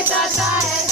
बताए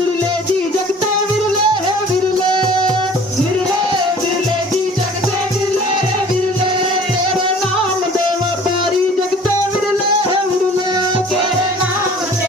मिले जी जगते